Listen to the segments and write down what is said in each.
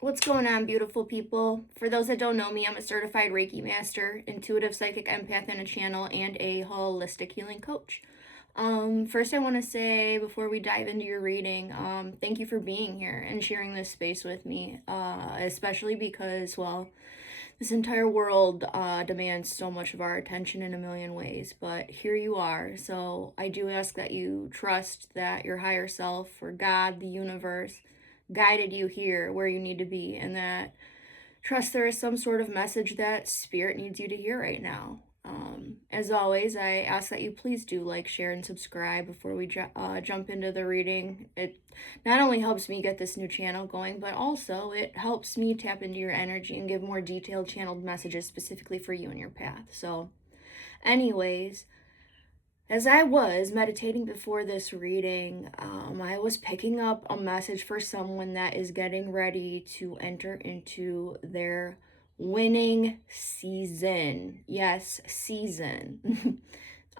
What's going on, beautiful people? For those that don't know me, I'm a certified Reiki master, intuitive psychic empath in a channel, and a holistic healing coach. First, I want to say before we dive into your reading, thank you for being here and sharing this space with me, especially because, well, this entire world demands so much of our attention in a million ways, but here you are. So I do ask that you trust that your higher self, or God, the universe, guided you here where you need to be, and that trust there is some sort of message that spirit needs you to hear right now. As always, I ask that you please do like, share, and subscribe before we jump into the reading. It not only helps me get this new channel going, but also it helps me tap into your energy and give more detailed channeled messages specifically for you and your path. So, anyways, as I was meditating before this reading, I was picking up a message for someone that is getting ready to enter into their winning season. Yes, season.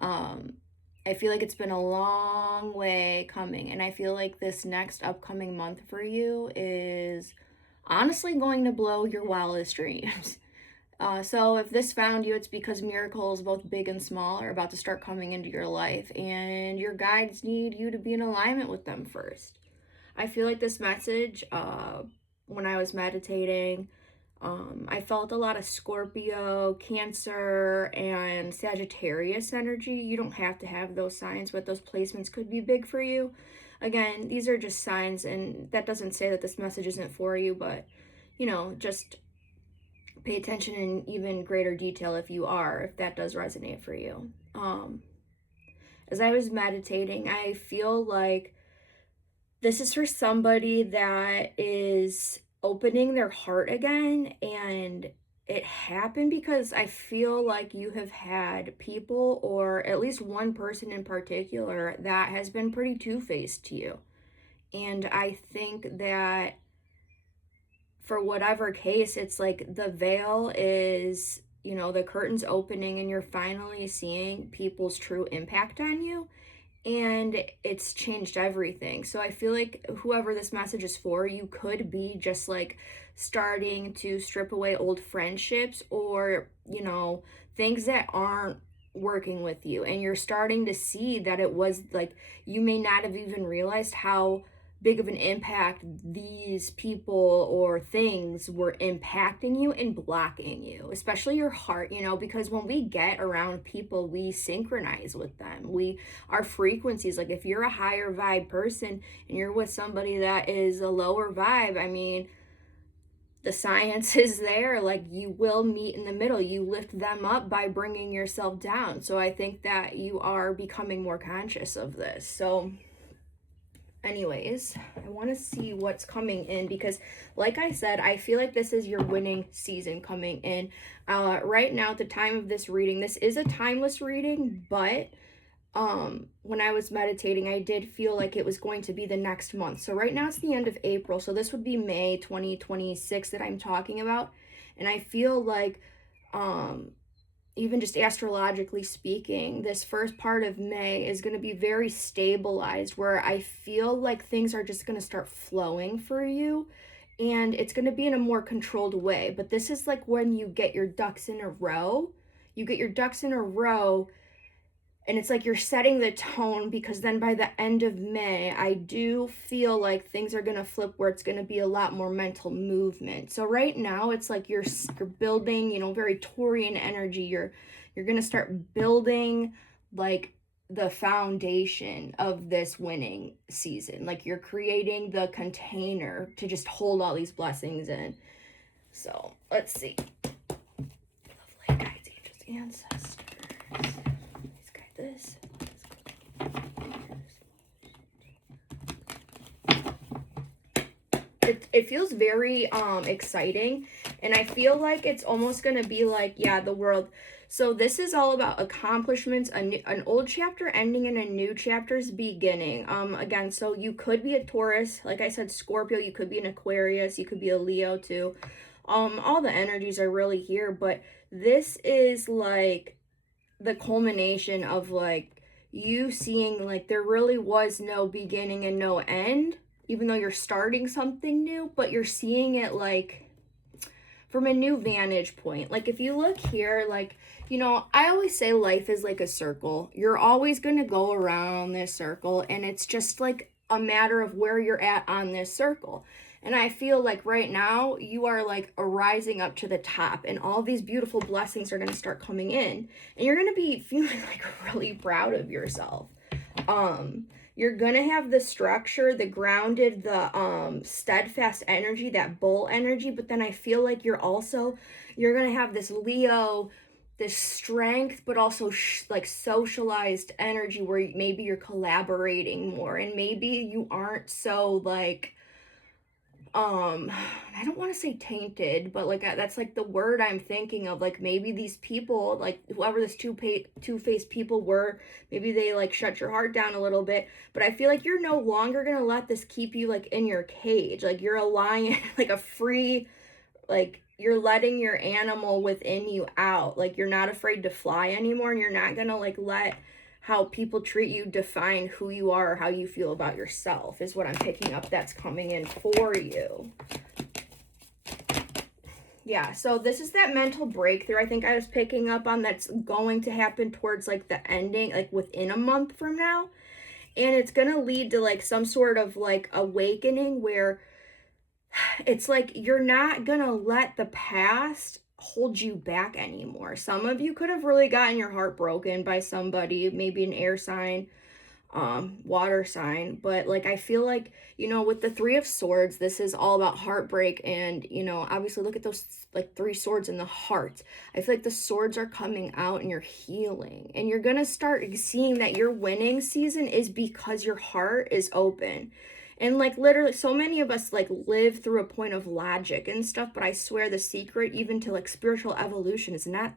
I feel like it's been a long way coming, and I feel like this next upcoming month for you is honestly going to blow your wildest dreams. So if this found you, it's because miracles, both big and small, are about to start coming into your life, and your guides need you to be in alignment with them first. I feel like this message, when I was meditating, I felt a lot of Scorpio, Cancer, and Sagittarius energy. You don't have to have those signs, but those placements could be big for you. Again, these are just signs, and that doesn't say that this message isn't for you, but just pay attention in even greater detail if that does resonate for you. As I was meditating, I feel like this is for somebody that is opening their heart again, and it happened because I feel like you have had people, or at least one person in particular, that has been pretty two-faced to you. And I think that for whatever case, it's like the veil is, the curtain's opening, and you're finally seeing people's true impact on you. And it's changed everything. So I feel like whoever this message is for, you could be just like starting to strip away old friendships, or, things that aren't working with you. And you're starting to see that it was like, you may not have even realized how big of an impact these people or things were impacting you and blocking you, especially your heart, because when we get around people, we synchronize with them. Our frequencies, like if you're a higher vibe person and you're with somebody that is a lower vibe, I mean, the science is there, like you will meet in the middle. You lift them up by bringing yourself down. So I think that you are becoming more conscious of this. So anyways, I want to see what's coming in, because like I said, I feel like this is your winning season coming in. Right now at the time of this reading, this is a timeless reading, but when I was meditating, I did feel like it was going to be the next month. So right now it's the end of April, so this would be May 2026 that I'm talking about. And I feel like even just astrologically speaking, this first part of May is going to be very stabilized, where I feel like things are just going to start flowing for you, and it's going to be in a more controlled way. But this is like when you get your ducks in a row. You get your ducks in a row, and it's like you're setting the tone, because then by the end of May, I do feel like things are going to flip, where it's going to be a lot more mental movement. So right now it's like you're building, very Taurian energy. You're going to start building like the foundation of this winning season. Like you're creating the container to just hold all these blessings in. So let's see. Lovely guides, angels, ancestors. This. It feels very exciting, and I feel like it's almost gonna be like, yeah, the world. So this is all about accomplishments, an old chapter ending and a new chapter's beginning. Again, so you could be a Taurus, like I said, Scorpio. You could be an Aquarius. You could be a Leo too. All the energies are really here, but this is like the culmination of like you seeing like there really was no beginning and no end, even though you're starting something new, but you're seeing it like from a new vantage point. Like if you look here, like, you know, I always say life is like a circle. You're always going to go around this circle, and it's just like a matter of where you're at on this circle. And I feel like right now you are like rising up to the top, and all these beautiful blessings are going to start coming in, and you're going to be feeling like really proud of yourself. You're gonna have the structure, the grounded, the steadfast energy, that bull energy, but then I feel like you're gonna have this Leo, this strength, but also like socialized energy where maybe you're collaborating more, and maybe you aren't so like I don't want to say tainted, but like that's like the word I'm thinking of. Like maybe these people, like whoever this two-faced people were, maybe they like shut your heart down a little bit, but I feel like you're no longer gonna let this keep you like in your cage. Like you're a lion, like a free, like you're letting your animal within you out. Like you're not afraid to fly anymore, and you're not gonna like let how people treat you define who you are or how you feel about yourself, is what I'm picking up that's coming in for you. Yeah, so this is that mental breakthrough I think I was picking up on that's going to happen towards like the ending, like within a month from now. And it's going to lead to like some sort of like awakening where it's like you're not going to let the past hold you back anymore. Some of you could have really gotten your heart broken by somebody, maybe an air sign, water sign, but like I feel like, you know, with the Three of Swords, this is all about heartbreak, and you know, obviously look at those like three swords in the heart. I feel like the swords are coming out and you're healing, and you're gonna start seeing that your winning season is because your heart is open. And like literally so many of us like live through a point of logic and stuff, but I swear the secret even to like spiritual evolution is not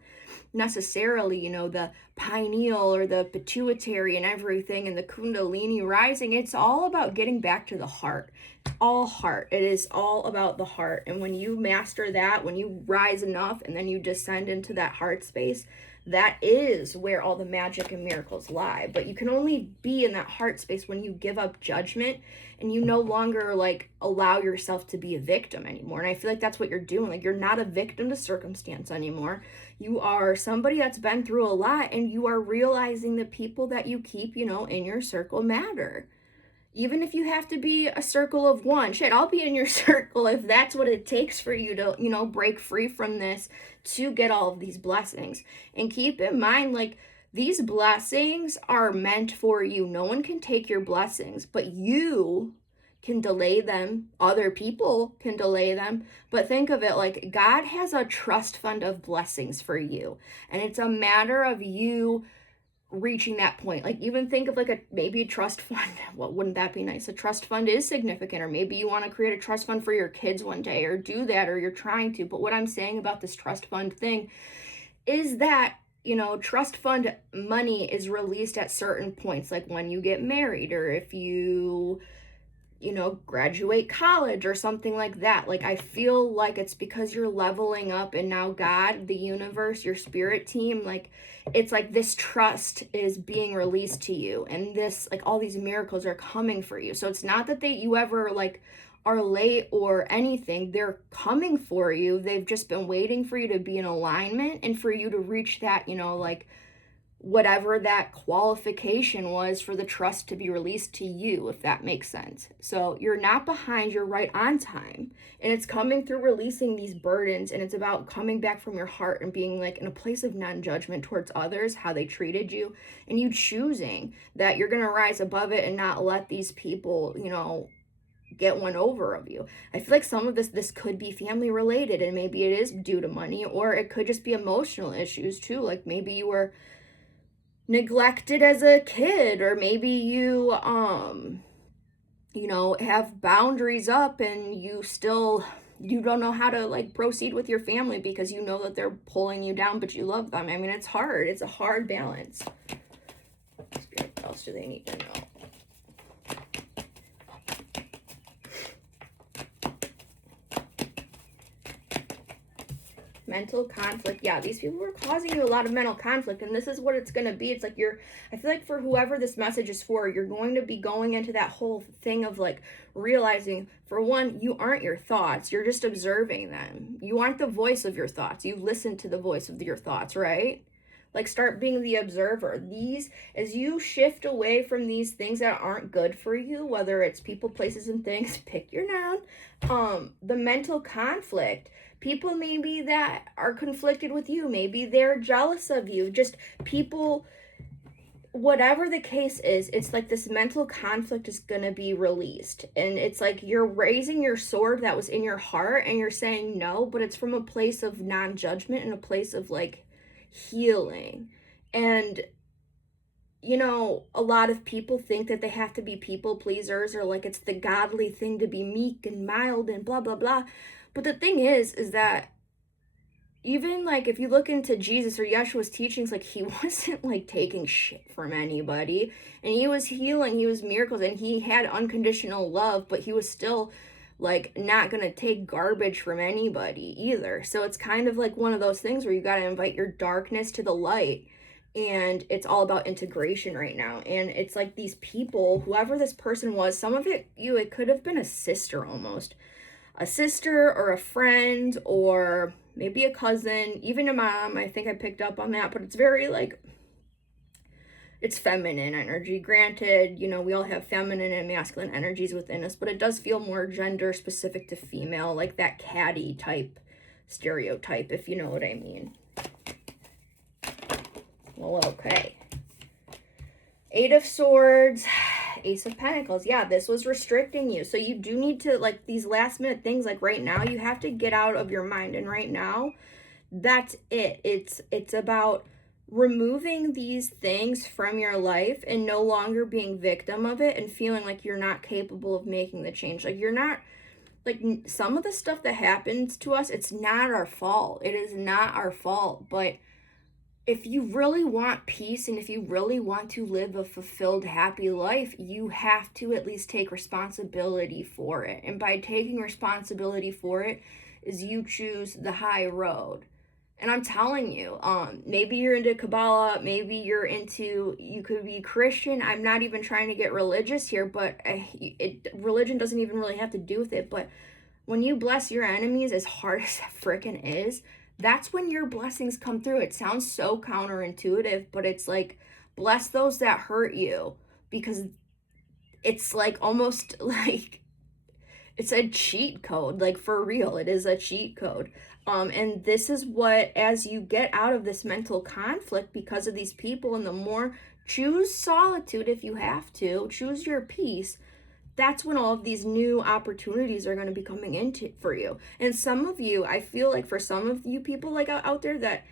necessarily, you know, the pineal or the pituitary and everything and the kundalini rising. It's all about getting back to the heart. All heart. It is all about the heart. And when you master that, when you rise enough and then you descend into that heart space, that is where all the magic and miracles lie. But you can only be in that heart space when you give up judgment and you no longer like allow yourself to be a victim anymore. And I feel like that's what you're doing. Like you're not a victim to circumstance anymore. You are somebody that's been through a lot, and you are realizing the people that you keep, you know, in your circle matter. Even if you have to be a circle of one, shit, I'll be in your circle if that's what it takes for you to, you know, break free from this to get all of these blessings. And keep in mind, like, these blessings are meant for you. No one can take your blessings, but you can delay them. Other people can delay them. But think of it like God has a trust fund of blessings for you. And it's a matter of you reaching that point. Like even think of like maybe a trust fund. What wouldn't that be nice? A trust fund is significant, or maybe you want to create a trust fund for your kids one day, or do that, or you're trying to. But what I'm saying about this trust fund thing is that, you know, trust fund money is released at certain points, like when you get married, or if you know, graduate college or something like that. Like I feel like it's because you're leveling up, and now God, the universe, your spirit team, like it's like this trust is being released to you, and this like all these miracles are coming for you. So it's not that you ever like are late or anything. They're coming for you. They've just been waiting for you to be in alignment and for you to reach that, you know, like whatever that qualification was for the trust to be released to you, if that makes sense. So you're not behind, you're right on time. And it's coming through releasing these burdens, and it's about coming back from your heart and being like in a place of non-judgment towards others, how they treated you, and you choosing that you're going to rise above it and not let these people, you know, get one over of you. I feel like some of this could be family related, and maybe it is due to money, or it could just be emotional issues too. Like maybe you were neglected as a kid, or maybe you you know, have boundaries up and you don't know how to like proceed with your family because you know that they're pulling you down, but you love them. I mean, it's hard. It's a hard balance. Spirit, what else do they need to know? Mental conflict. Yeah, these people are causing you a lot of mental conflict, and this is what it's going to be. It's like I feel like for whoever this message is for, you're going to be going into that whole thing of like realizing, for one, you aren't your thoughts. You're just observing them. You aren't the voice of your thoughts. You listen to the voice of your thoughts, right? Like, start being the observer. As you shift away from these things that aren't good for you, whether it's people, places, and things, pick your noun. The mental conflict, people maybe that are conflicted with you, maybe they're jealous of you, just people, whatever the case is, it's like this mental conflict is going to be released. And it's like you're raising your sword that was in your heart and you're saying no, but it's from a place of non-judgment and a place of like healing. And you know, a lot of people think that they have to be people pleasers, or like it's the godly thing to be meek and mild and blah blah blah. But the thing is that even like if you look into Jesus or Yeshua's teachings, like he wasn't like taking shit from anybody, and he was healing, he was miracles, and he had unconditional love, but he was still like not gonna take garbage from anybody either. So it's kind of like one of those things where you got to invite your darkness to the light, and it's all about integration right now. And it's like these people, whoever this person was, some of it could have been a sister, almost a sister or a friend or maybe a cousin, even a mom. I think I picked up on that, but it's very like, it's feminine energy. Granted, you know, we all have feminine and masculine energies within us, but it does feel more gender specific to female, like that catty type stereotype, if you know what I mean. Well, okay. Eight of Swords, Ace of Pentacles. Yeah, this was restricting you. So you do need to, like, these last minute things, like right now, you have to get out of your mind. And right now, that's it. It's about removing these things from your life and no longer being victim of it and feeling like you're not capable of making the change. Like you're not, like some of the stuff that happens to us, it's not our fault. It is not our fault. But if you really want peace and if you really want to live a fulfilled, happy life, you have to at least take responsibility for it. And by taking responsibility for it is you choose the high road. And I'm telling you, maybe you're into Kabbalah, maybe you could be Christian. I'm not even trying to get religious here, but religion doesn't even really have to do with it. But when you bless your enemies, as hard as that freaking is, that's when your blessings come through. It sounds so counterintuitive, but it's like, bless those that hurt you, because it's like almost like it's a cheat code. Like for real, it is a cheat code. And this is what, as you get out of this mental conflict because of these people, and the more, choose solitude if you have to, choose your peace, that's when all of these new opportunities are going to be coming into for you. And some of you, I feel like for some of you people like out there, that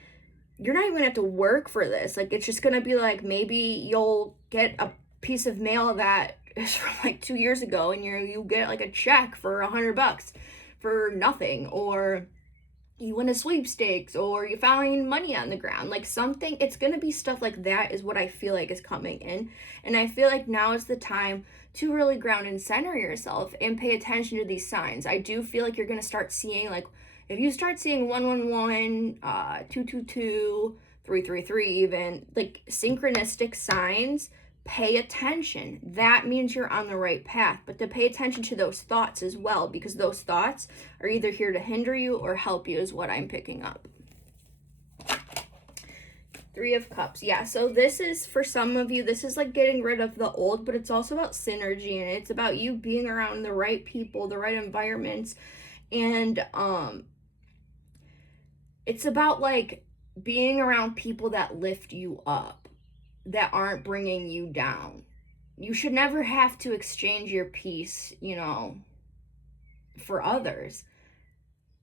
you're not even gonna have to work for this. Like it's just gonna be like, maybe you'll get a piece of mail that is from like 2 years ago, and you get like a check for $100 for nothing, or you win a sweepstakes, or you find money on the ground, like something. It's gonna be stuff like that is what I feel like is coming in. And I feel like now is the time to really ground and center yourself and pay attention to these signs. I do feel like you're gonna start seeing, like, if you start seeing 111, 222, 333, even like synchronistic signs, pay attention. That means you're on the right path. But to pay attention to those thoughts as well, because those thoughts are either here to hinder you or help you, is what I'm picking up. Three of Cups. Yeah, so this is, for some of you, this is like getting rid of the old, but it's also about synergy, and it's about you being around the right people, the right environments, and it's about like being around people that lift you up, that aren't bringing you down. You should never have to exchange your peace, you know, for others.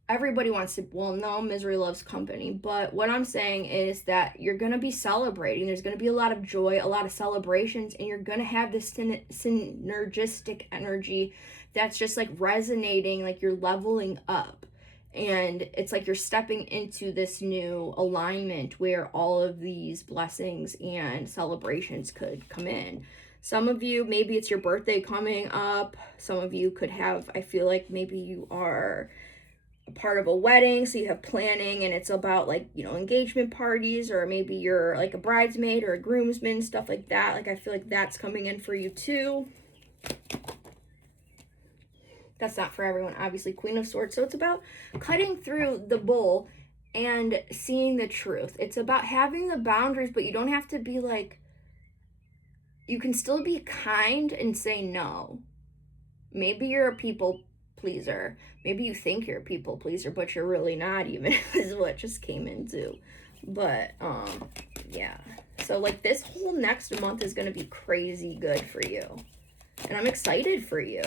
Everybody wants to, well, no, misery loves company. But what I'm saying is that you're going to be celebrating. There's going to be a lot of joy, a lot of celebrations, and you're going to have this synergistic energy that's just like resonating, like you're leveling up. And it's like you're stepping into this new alignment where all of these blessings and celebrations could come in. Some of you, maybe it's your birthday coming up. Some of you could have, I feel like maybe you are a part of a wedding, so you have planning and it's about like, you know, engagement parties, or maybe you're like a bridesmaid or a groomsman, stuff like that. Like I feel like that's coming in for you too. That's not for everyone, obviously. Queen of Swords. So it's about cutting through the bull and seeing the truth. It's about having the boundaries, but you don't have to be like, you can still be kind and say no. Maybe you're a people pleaser. Maybe you think you're a people pleaser, but you're really not, even, is what just came into. But yeah. So like this whole next month is going to be crazy good for you. And I'm excited for you.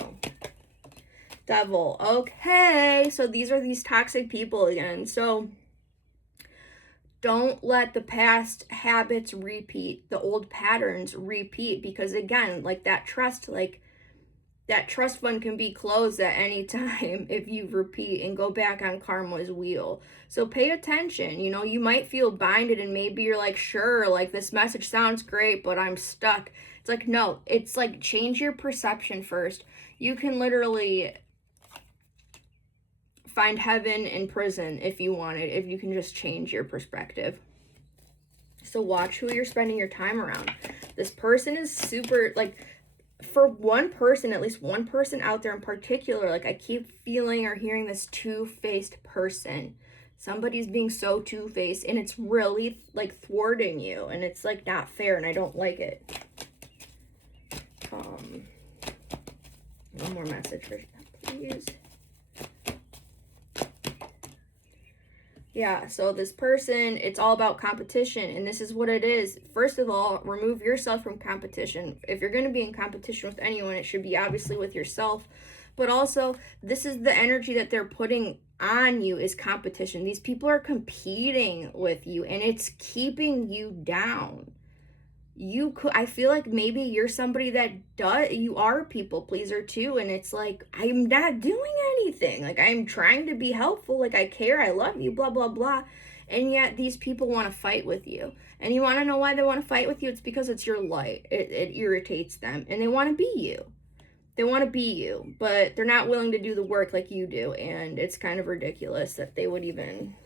Devil. Okay, so these are these toxic people again. So don't let the past habits repeat, the old patterns repeat, because again, like that trust fund can be closed at any time if you repeat and go back on karma's wheel. So pay attention. You know, you might feel binded and maybe you're like, sure, like this message sounds great, but I'm stuck. It's like, no, it's like change your perception first. You can literally find heaven in prison if you wanted, if you can just change your perspective. So watch who you're spending your time around. This person is super, like, for one person, at least one person out there in particular, like I keep feeling or hearing this two-faced person. Somebody's being so two-faced and it's really like thwarting you, and it's like not fair, and I don't like it. One more message for please. Yeah, so this person, it's all about competition, and this is what it is. First of all, remove yourself from competition. If you're going to be in competition with anyone, it should be obviously with yourself. But also, this is the energy that they're putting on you, is competition. These people are competing with you, and it's keeping you down. I feel like maybe you're somebody that you are a people pleaser too, and it's like, I'm not doing anything, like I'm trying to be helpful, like I care, I love you, blah blah blah, and yet these people want to fight with you. And you want to know why they want to fight with you? It's because it's your light. It irritates them, and they want to be you. They want to be you, but they're not willing to do the work like you do, and it's kind of ridiculous that they would even,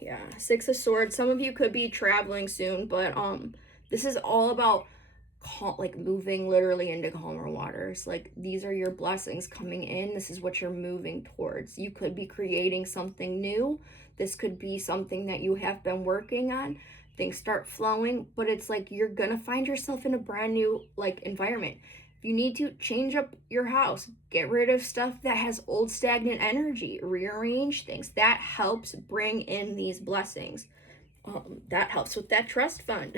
yeah. Six of Swords. Some of you could be traveling soon, but this is all about like moving literally into calmer waters. Like these are your blessings coming in. This is what you're moving towards. You could be creating something new. This could be something that you have been working on. Things start flowing, but it's like you're gonna find yourself in a brand new like environment. If you need to change up your house, get rid of stuff that has old stagnant energy, rearrange things. That helps bring in these blessings. That helps with that trust fund.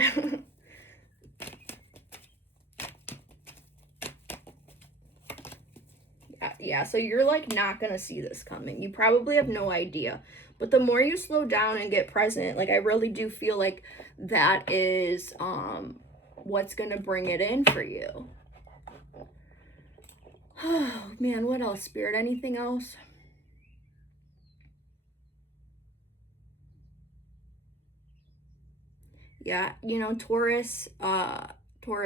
Yeah, so you're like not gonna see this coming. You probably have no idea. But the more you slow down and get present, like I really do feel like that is what's gonna bring it in for you. Oh man, what else, Spirit? Anything else? Yeah, you know, Taurus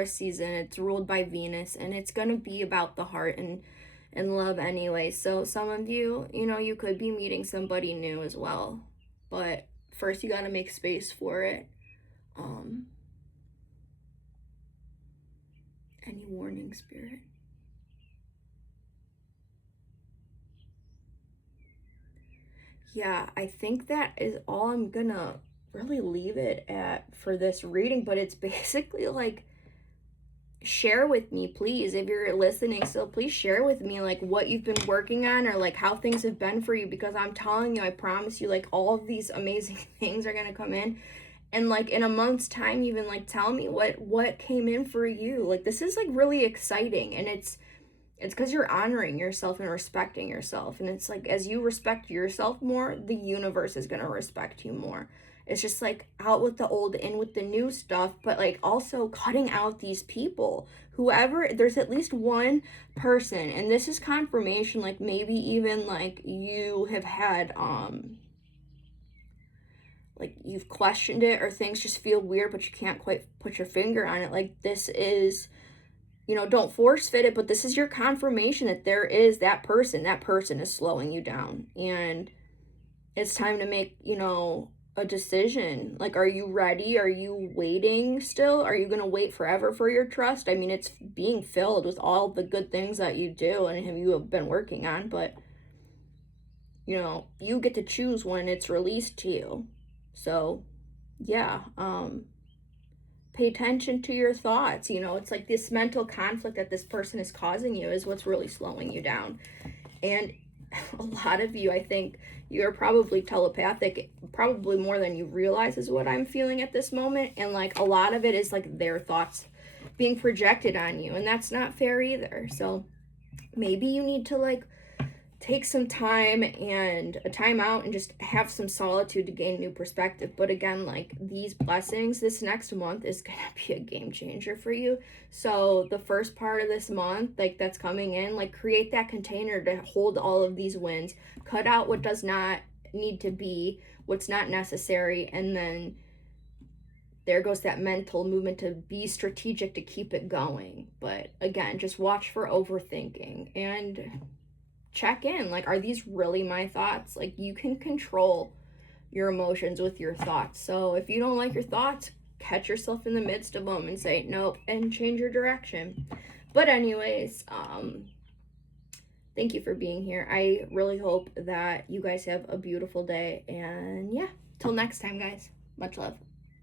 season, it's ruled by Venus, and it's gonna be about the heart and love anyway. So some of you, you know, you could be meeting somebody new as well. But first you gotta make space for it. Any warning, Spirit? Yeah, I think that is all I'm gonna really leave it at for this reading, but it's basically like, share with me, please, if you're listening. So please share with me like what you've been working on, or like how things have been for you, because I'm telling you, I promise you, like all of these amazing things are gonna come in. And like in a month's time, even like tell me what came in for you. Like this is like really exciting, and it's because you're honoring yourself and respecting yourself. And it's like, as you respect yourself more, the universe is going to respect you more. It's just like out with the old, in with the new stuff, but like also cutting out these people. Whoever, there's at least one person, and this is confirmation, like maybe even like you have had, like you've questioned it, or things just feel weird, but you can't quite put your finger on it. Like this is you know, don't force fit it, but this is your confirmation that there is that person. That person is slowing you down. And it's time to make, you know, a decision. Like, are you ready? Are you waiting still? Are you going to wait forever for your trust? I mean, it's being filled with all the good things that you do and have you been working on, but, you know, you get to choose when it's released to you. So, yeah, pay attention to your thoughts. You know, it's like this mental conflict that this person is causing you is what's really slowing you down. And a lot of you, I think, you're probably telepathic, probably more than you realize is what I'm feeling at this moment. And like a lot of it is like their thoughts being projected on you, and that's not fair either. So maybe you need to like take some time and a time out and just have some solitude to gain new perspective. But again, like these blessings this next month is gonna be a game changer for you. So the first part of this month, like that's coming in, like create that container to hold all of these wins, cut out what does not need to be, what's not necessary, and then there goes that mental movement to be strategic to keep it going. But again, just watch for overthinking and check in. Like, are these really my thoughts? Like, you can control your emotions with your thoughts. So if you don't like your thoughts, catch yourself in the midst of them and say nope and change your direction. But anyways, thank you for being here. I really hope that you guys have a beautiful day, and yeah, till next time, guys. Much love.